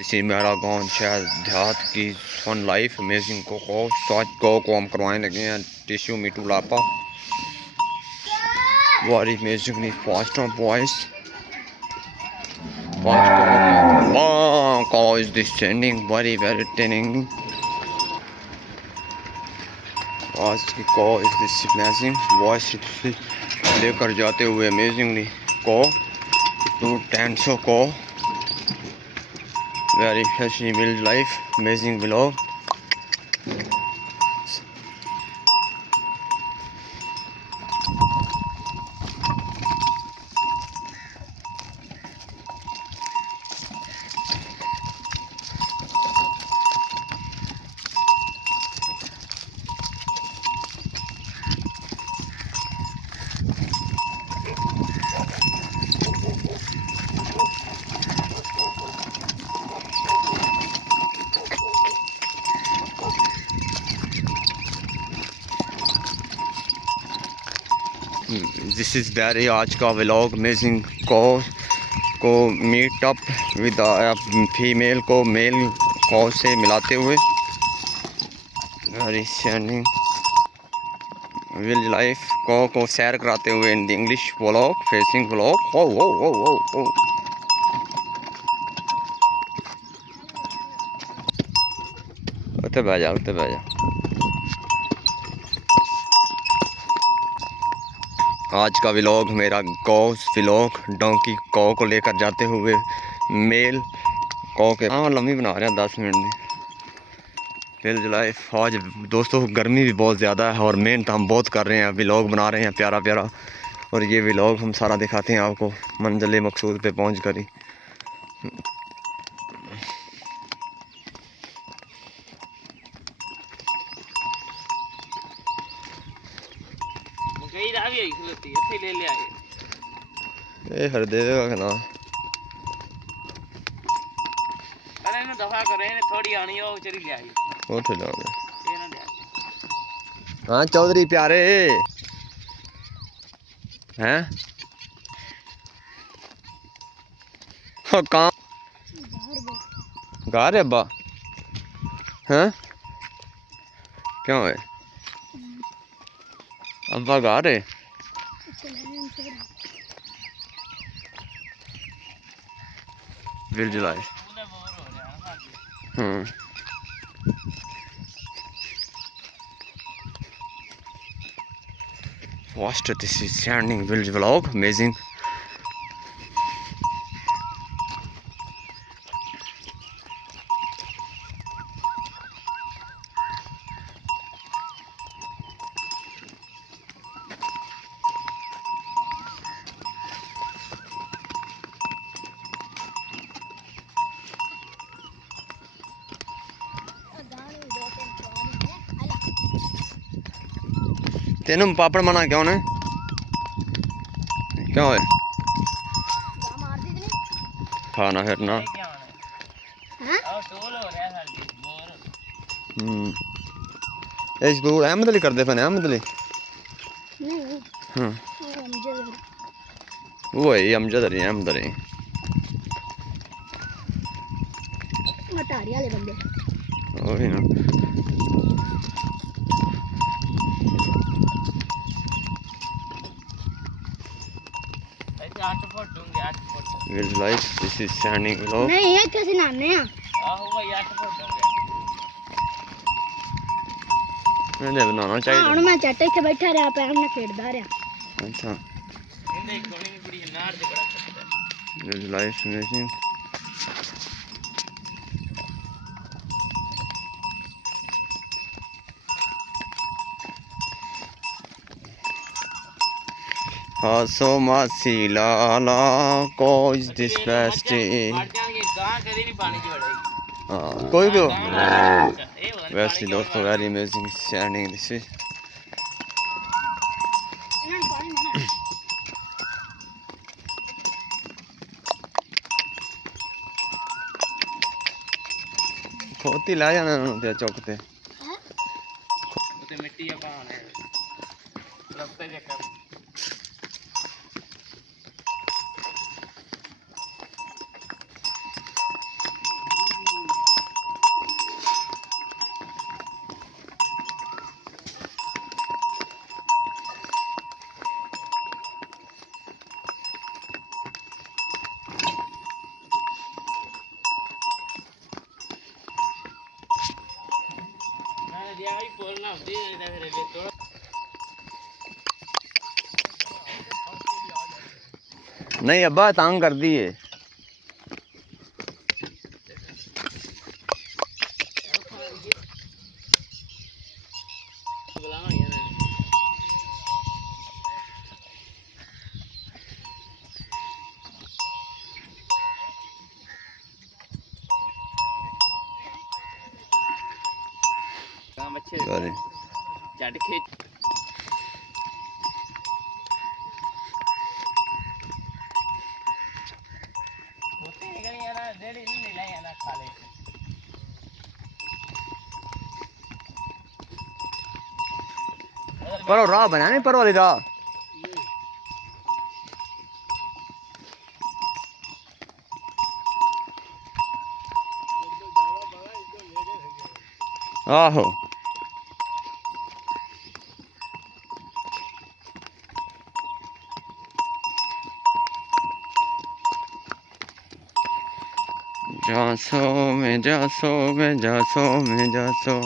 इसी मेरा गांव शहर देहात की फन लाइफ अमेजिंग को साथ को हम करवाने लगे हैं टिश्यू मीटू लापा very amazingly fast on boys fast wow is descending very turning आज की को is this amazing voice लेकर जाते हुए amazingly को to dance को very flashy wild life amazing vlog this is very आज का व्लॉग अमेजिंग को मीट अप विद फीमेल को मेल को से मिलाते हुए वेरी स्टैंडिंग विल लाइफ को सैर कराते हुए in the English vlog facing vlog ओ उते बह जा आज का व्लॉग मेरा गौ व्लॉग डोंकी कौ को लेकर जाते हुए मेल कौ के लम्बी बना रहे हैं 10 मिनट में फिर लाइफ आज दोस्तों गर्मी भी बहुत ज़्यादा है और मेहनत हम बहुत कर रहे हैं व्लॉग बना रहे हैं प्यारा और ये व्लॉग हम सारा दिखाते हैं आपको मंजिल मकसूद पे पहुंच कर ही ये हर दे देगा ना अरे ना दफा करे ने थोड़ी आनी हो चली ले आई उठ जाओगे ये ना ले हाँ चौधरी प्यारे हैं कहाँ गा रहे अब्बा हैं क्यों है अब्बा गा रहे will July watched this is standing village vlog amazing तेनू पापड़ मना क्यों ने क्यों है खाना फिर ना दूर अहमद अली करते फन अहमद अली वो है अमजद अली अहमद अली वही ना Will life this is standing below नहीं है कैसे नाने हैं भाई 8 फुट होंगे मैंने बनाना चाहिए हां मैं चट्टे के बैठा रहा पे हमने खेलदा रहा अच्छा इनदे कोनी बड़ी नार दे बड़ा सकता Will life amazing So मासी लाला को is this best कोई को वैसे दोस्तों very amazing standing this is खोती ला जाना ते चौक ते मिट्टी पाने रस्ते जे ਹੁੰਦੀ ਇਹਦਾ ਫਿਰ ਅੱਗੇ ਤੋੜ नहीं अब्बा तंग कर दी है। ਬੁਲਾਵਾਂ ਯਾਰ ਕੰਮ ਅੱਛੇ सॉरी ਛੱਡ ਖੇਚ ਹੋਤੇ ਨਿਕਲ ਯਾਰ ਰੇੜੀ ਨਹੀਂ ਲੈ ਜਾਣਾ ਖਾ ਲੈ पर राह बना नहीं पर वाली राह आहो जासो में जासो में जासो में जासो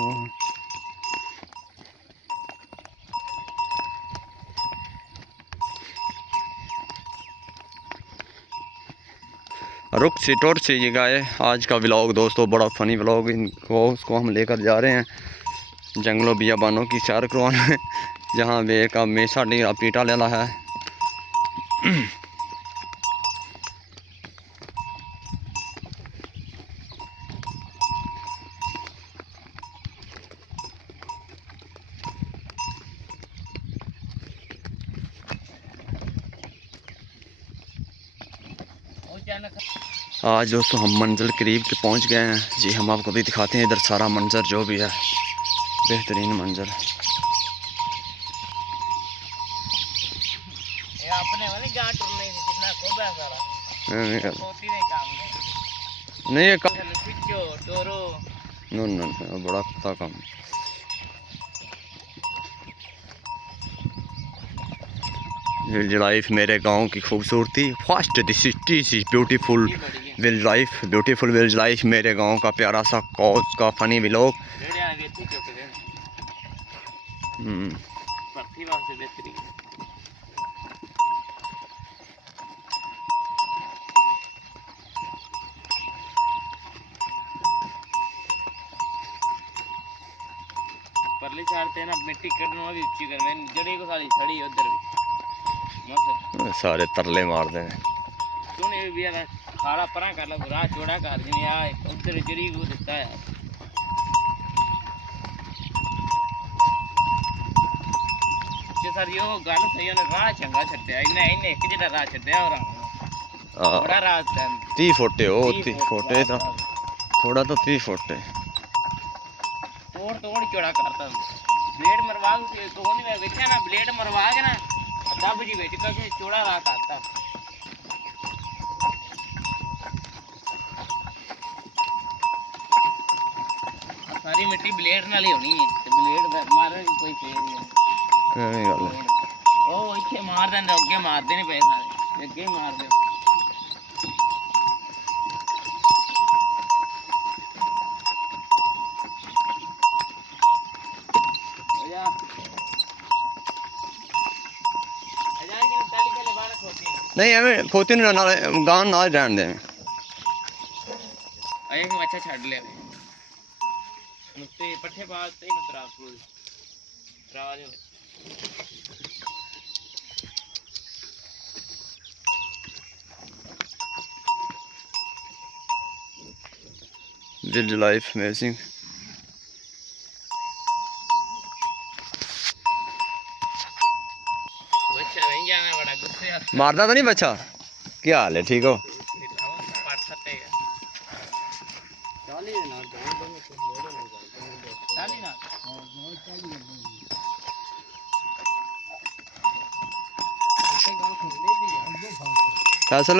रुक सी टोट सी ये गाय आज का व्लॉग दोस्तों बड़ा फनी व्लॉग इनको उसको हम लेकर जा रहे हैं जंगलों बियाबानों की सैर करवाने जहाँ वे का मेसा डीरा पीटा लेला है। आज दोस्तों हम मंजिल करीब के पहुंच गए हैं जी। हम आपको भी दिखाते हैं इधर सारा मंजर जो भी है बेहतरीन मंजर। ये अपने वाली गांठ टुरने जितना कोबा सारा होती नहीं काम नहीं ये पिचो डोरो नो नो बड़ा कुत्ता काम। विल्ड लाइफ मेरे गांव की खूबसूरती fast the city is beautiful wildlife beautiful wildlife मेरे गांव का प्यारा सा कॉज का फनी व्लॉग। पत्ती वास्ते बेहतरीन परली छाड़ते ना मिट्टी कटना भी अच्छी कर मैं जड़ी को सारी छड़ी उधर भी सारे तरले मार दे सुने भी यार खाला परा कर ला राह चौड़ा कर जिਵੇਂ आ उधर जड़ी को दिता है जे सर यो गल सही है राह चंगा छड्या इन्ने इन्ने एक जेड़ा राह छड्या और बड़ा राह 30 फुट है ओ 30 फुट है तो थोड़ा तो 30 फुट है तोड़ तोड़ चौड़ा करता ब्लेड मरवा के कोई नहीं देखा ना ब्लेड मरवा के ना तब जी बेटी का चौड़ा राह करता सारी मिट्टी ब्लेड नाल ही होनी है ते ब्लेड मारने की कोई फेर नहीं नहीं गल ओ इथे मार देंदे अगे मारदे नहीं पे सारे अगे ही मार दे नहीं एवं खोती ना गान ना रहन दे अये को अच्छा छड़ ले नुते पट्ठे बात ते न तरा फूल तरा दे विल्ड लाइफ अमेजिंग। बच्चा नहीं जाना बड़ा गुस्से आ मारदा तो नहीं बच्चा क्या हाल है ठीक हो पाट सकते हैं चाली ना चाली ना फैसल